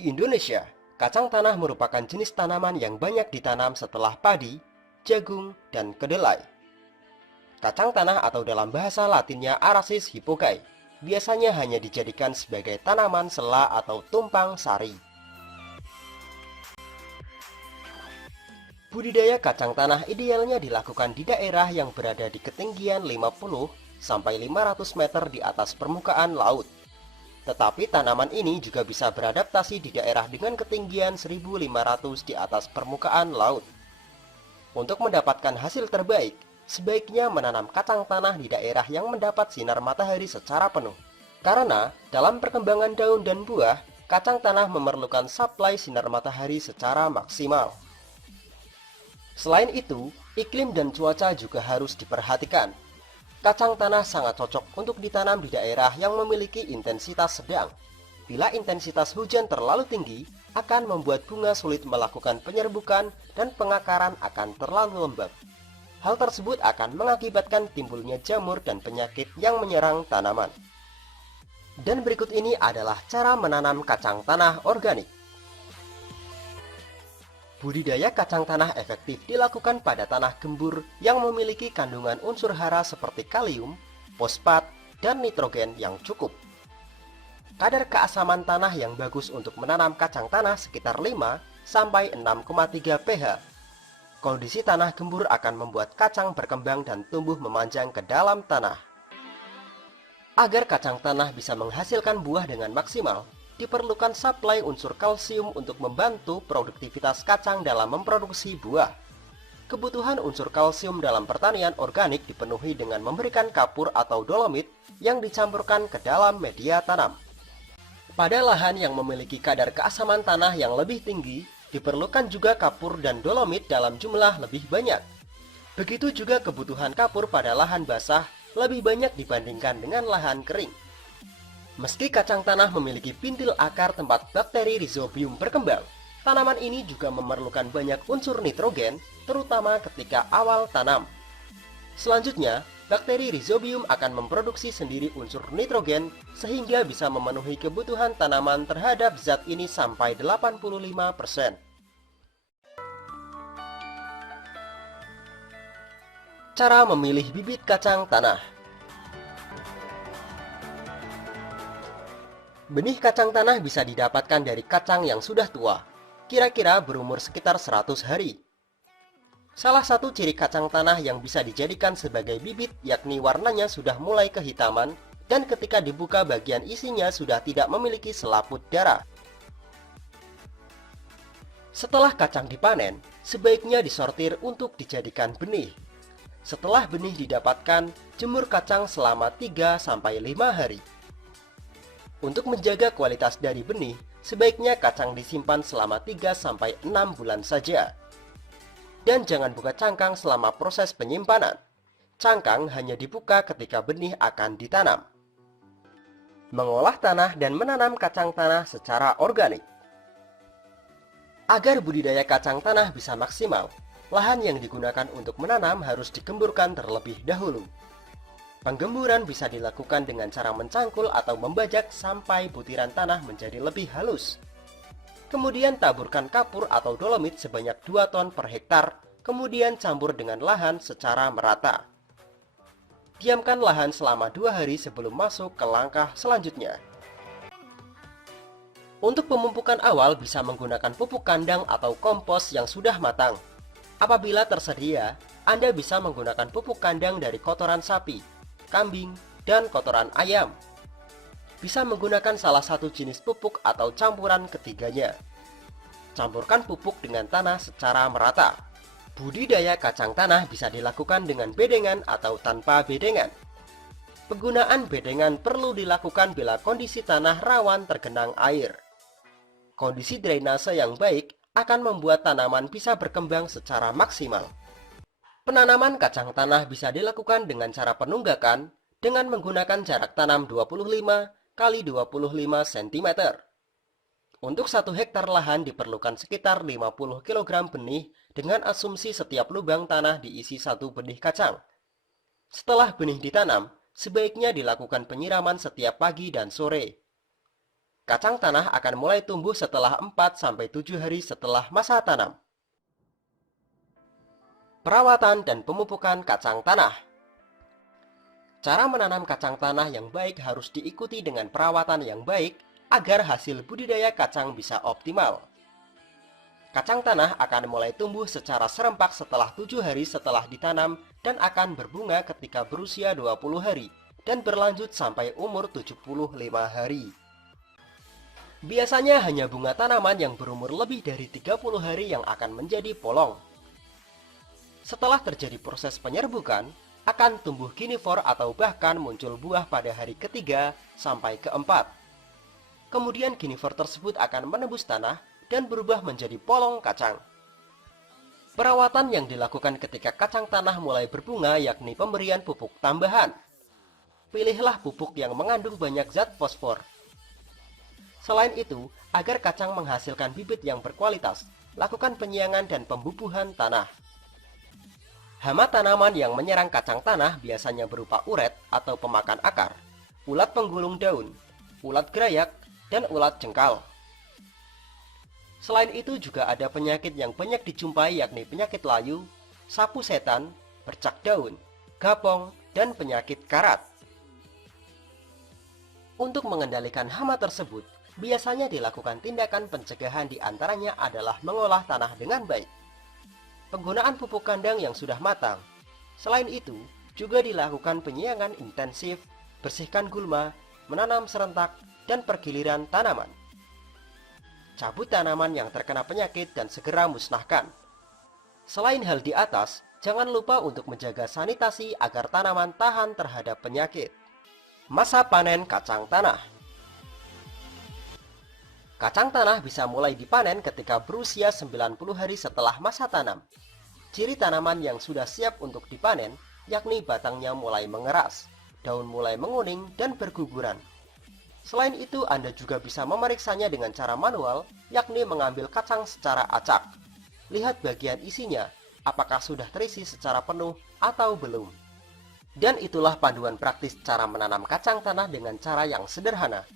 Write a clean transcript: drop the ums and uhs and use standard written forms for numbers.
Di Indonesia, kacang tanah merupakan jenis tanaman yang banyak ditanam setelah padi, jagung, dan kedelai. Kacang tanah atau dalam bahasa Latinnya Arasis hippocai biasanya hanya dijadikan sebagai tanaman sela atau tumpang sari. Budidaya kacang tanah idealnya dilakukan di daerah yang berada di ketinggian 50 sampai 500 meter di atas permukaan laut. Tetapi tanaman ini juga bisa beradaptasi di daerah dengan ketinggian 1.500 di atas permukaan laut. Untuk mendapatkan hasil terbaik, sebaiknya menanam kacang tanah di daerah yang mendapat sinar matahari secara penuh. Karena dalam perkembangan daun dan buah, kacang tanah memerlukan suplai sinar matahari secara maksimal. Selain itu, iklim dan cuaca juga harus diperhatikan. Kacang tanah sangat cocok untuk ditanam di daerah yang memiliki intensitas sedang. Bila intensitas hujan terlalu tinggi, akan membuat bunga sulit melakukan penyerbukan dan pengakaran akan terlalu lembab. Hal tersebut akan mengakibatkan timbulnya jamur dan penyakit yang menyerang tanaman. Dan berikut ini adalah cara menanam kacang tanah organik. Budidaya kacang tanah efektif dilakukan pada tanah gembur yang memiliki kandungan unsur hara seperti kalium, fosfat, dan nitrogen yang cukup. Kadar keasaman tanah yang bagus untuk menanam kacang tanah sekitar 5 sampai 6,3 pH. Kondisi tanah gembur akan membuat kacang berkembang dan tumbuh memanjang ke dalam tanah. Agar kacang tanah bisa menghasilkan buah dengan maksimal, diperlukan suplai unsur kalsium untuk membantu produktivitas kacang dalam memproduksi buah. Kebutuhan unsur kalsium dalam pertanian organik dipenuhi dengan memberikan kapur atau dolomit yang dicampurkan ke dalam media tanam. Pada lahan yang memiliki kadar keasaman tanah yang lebih tinggi, diperlukan juga kapur dan dolomit dalam jumlah lebih banyak. Begitu juga kebutuhan kapur pada lahan basah lebih banyak dibandingkan dengan lahan kering. Meski kacang tanah memiliki pintil akar tempat bakteri Rhizobium berkembang, tanaman ini juga memerlukan banyak unsur nitrogen, terutama ketika awal tanam. Selanjutnya, bakteri Rhizobium akan memproduksi sendiri unsur nitrogen sehingga bisa memenuhi kebutuhan tanaman terhadap zat ini sampai 85%. Cara memilih bibit kacang tanah. Benih kacang tanah bisa didapatkan dari kacang yang sudah tua, kira-kira berumur sekitar 100 hari. Salah satu ciri kacang tanah yang bisa dijadikan sebagai bibit yakni warnanya sudah mulai kehitaman dan ketika dibuka bagian isinya sudah tidak memiliki selaput darah. Setelah kacang dipanen, sebaiknya disortir untuk dijadikan benih. Setelah benih didapatkan, jemur kacang selama 3-5 hari. Untuk menjaga kualitas dari benih, sebaiknya kacang disimpan selama 3-6 bulan saja. Dan jangan buka cangkang selama proses penyimpanan. Cangkang hanya dibuka ketika benih akan ditanam. Mengolah tanah dan menanam kacang tanah secara organik. Agar budidaya kacang tanah bisa maksimal, lahan yang digunakan untuk menanam harus digemburkan terlebih dahulu. Penggemburan bisa dilakukan dengan cara mencangkul atau membajak sampai butiran tanah menjadi lebih halus. Kemudian taburkan kapur atau dolomit sebanyak 2 ton per hektar, kemudian campur dengan lahan secara merata. Diamkan lahan selama 2 hari sebelum masuk ke langkah selanjutnya. Untuk pemupukan awal bisa menggunakan pupuk kandang atau kompos yang sudah matang. Apabila tersedia, Anda bisa menggunakan pupuk kandang dari kotoran sapi, kambing, dan kotoran ayam. Bisa menggunakan salah satu jenis pupuk atau campuran ketiganya. Campurkan pupuk dengan tanah secara merata. Budidaya kacang tanah bisa dilakukan dengan bedengan atau tanpa bedengan. Penggunaan bedengan perlu dilakukan bila kondisi tanah rawan tergenang air. Kondisi drainase yang baik akan membuat tanaman bisa berkembang secara maksimal. Penanaman kacang tanah bisa dilakukan dengan cara penunggakan dengan menggunakan jarak tanam 25 x 25 cm. Untuk 1 hektar lahan diperlukan sekitar 50 kg benih dengan asumsi setiap lubang tanah diisi 1 benih kacang. Setelah benih ditanam, sebaiknya dilakukan penyiraman setiap pagi dan sore. Kacang tanah akan mulai tumbuh setelah 4-7 hari setelah masa tanam. Perawatan dan pemupukan kacang tanah. Cara menanam kacang tanah yang baik harus diikuti dengan perawatan yang baik agar hasil budidaya kacang bisa optimal. Kacang tanah akan mulai tumbuh secara serempak setelah 7 hari setelah ditanam dan akan berbunga ketika berusia 20 hari dan berlanjut sampai umur 75 hari. Biasanya hanya bunga tanaman yang berumur lebih dari 30 hari yang akan menjadi polong. Setelah terjadi proses penyerbukan, akan tumbuh ginifor atau bahkan muncul buah pada hari ketiga sampai keempat. Kemudian ginifor tersebut akan menembus tanah dan berubah menjadi polong kacang. Perawatan yang dilakukan ketika kacang tanah mulai berbunga yakni pemberian pupuk tambahan. Pilihlah pupuk yang mengandung banyak zat fosfor. Selain itu, agar kacang menghasilkan bibit yang berkualitas, lakukan penyiangan dan pembubuhan tanah. Hama tanaman yang menyerang kacang tanah biasanya berupa uret atau pemakan akar, ulat penggulung daun, ulat gerayak, dan ulat jengkal. Selain itu juga ada penyakit yang banyak dijumpai yakni penyakit layu, sapu setan, bercak daun, gapong, dan penyakit karat. Untuk mengendalikan hama tersebut, biasanya dilakukan tindakan pencegahan diantaranya adalah mengolah tanah dengan baik. Penggunaan pupuk kandang yang sudah matang. Selain itu, juga dilakukan penyiangan intensif, bersihkan gulma, menanam serentak, dan pergiliran tanaman. Cabut tanaman yang terkena penyakit dan segera musnahkan. Selain hal di atas, jangan lupa untuk menjaga sanitasi agar tanaman tahan terhadap penyakit. Masa panen kacang tanah. Kacang tanah bisa mulai dipanen ketika berusia 90 hari setelah masa tanam. Ciri tanaman yang sudah siap untuk dipanen, yakni batangnya mulai mengeras, daun mulai menguning dan berguguran. Selain itu, Anda juga bisa memeriksanya dengan cara manual, yakni mengambil kacang secara acak. Lihat bagian isinya, apakah sudah terisi secara penuh atau belum. Dan itulah panduan praktis cara menanam kacang tanah dengan cara yang sederhana.